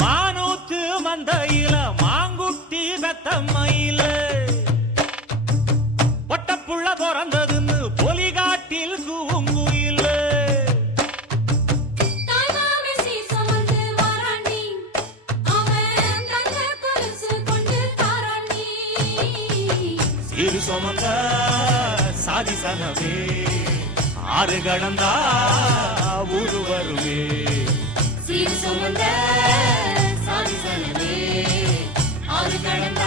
மானூத்து மந்தையில மாங்குட்டி வெத்தம்மையில ஒட்டப்புள்ள பிறந்த இரு சுமந்த சாதி சனவே ஆறு கடந்தா ஊரு வருமே சிறு சுமந்த சாதி சனமே. ஆறு கடந்தா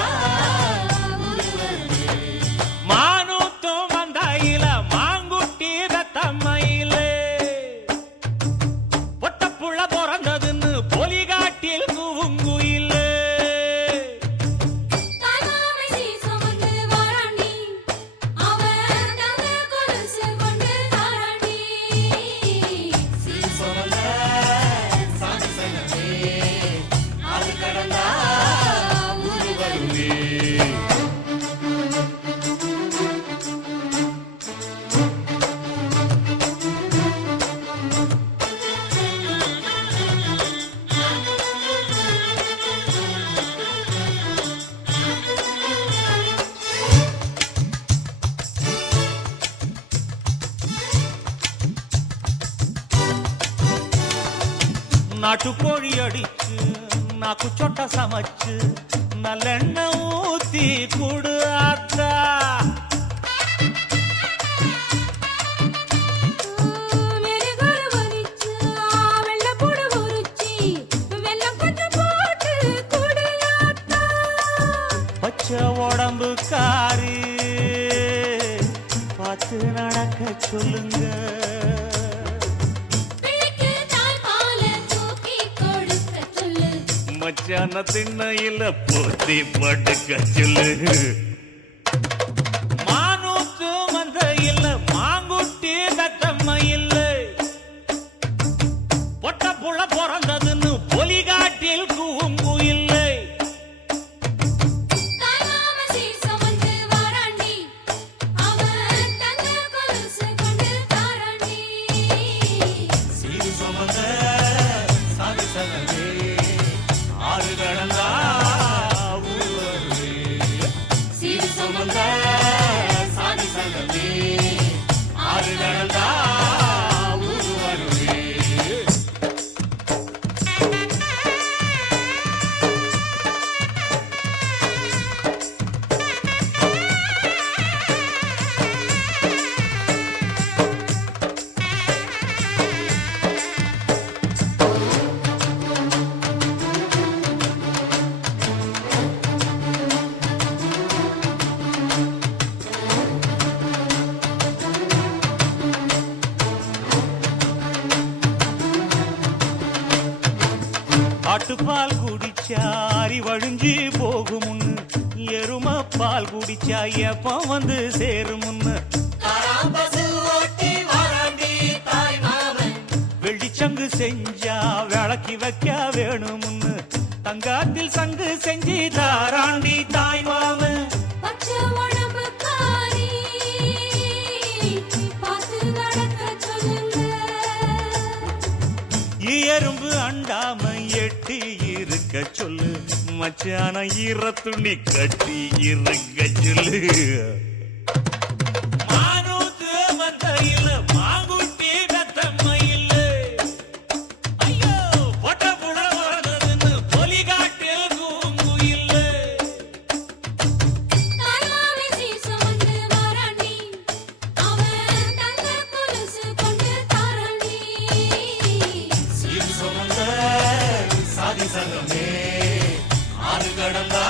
ஊரு வருமே நாட்டுக்கோழி அடிச்சு நாக்கு சொட்ட சமைச்சு நல்லெண்ணெய் ஊத்தி குடு ஆத்தா. உடம்பு காரி பார்த்து நடக்க சொல்லுங்க. மச்சான திண்ணையில போத்தி படுக்க சொல்லு. மானூத்து மந்த இல்ல மாங்குட்டி தத்தம்ம இல்ல பொட்ட புள்ள பிறந்ததுன்னு பொலிகாட்டில் கூங்கு ஆட்டுப்பால் குடிச்சா அரி வழிஞ்சி போகுமுன்னு எரும பால் குடிச்சா எப்ப வந்து சேருமுன்னு வெள்ளிச்சங்கு செஞ்சா விளக்கி வைக்க வேணுமுன்னு தங்காத்தில் சங்கு செஞ்சு தாராண்டி எறும்பு அண்டாம எட்டி இருக்க சொல்லு. மச்சான ஈர துணி கட்டி இருக்க சொல்லு. சுமந்த சாதி சங்கமே. ஆறு கடந்தா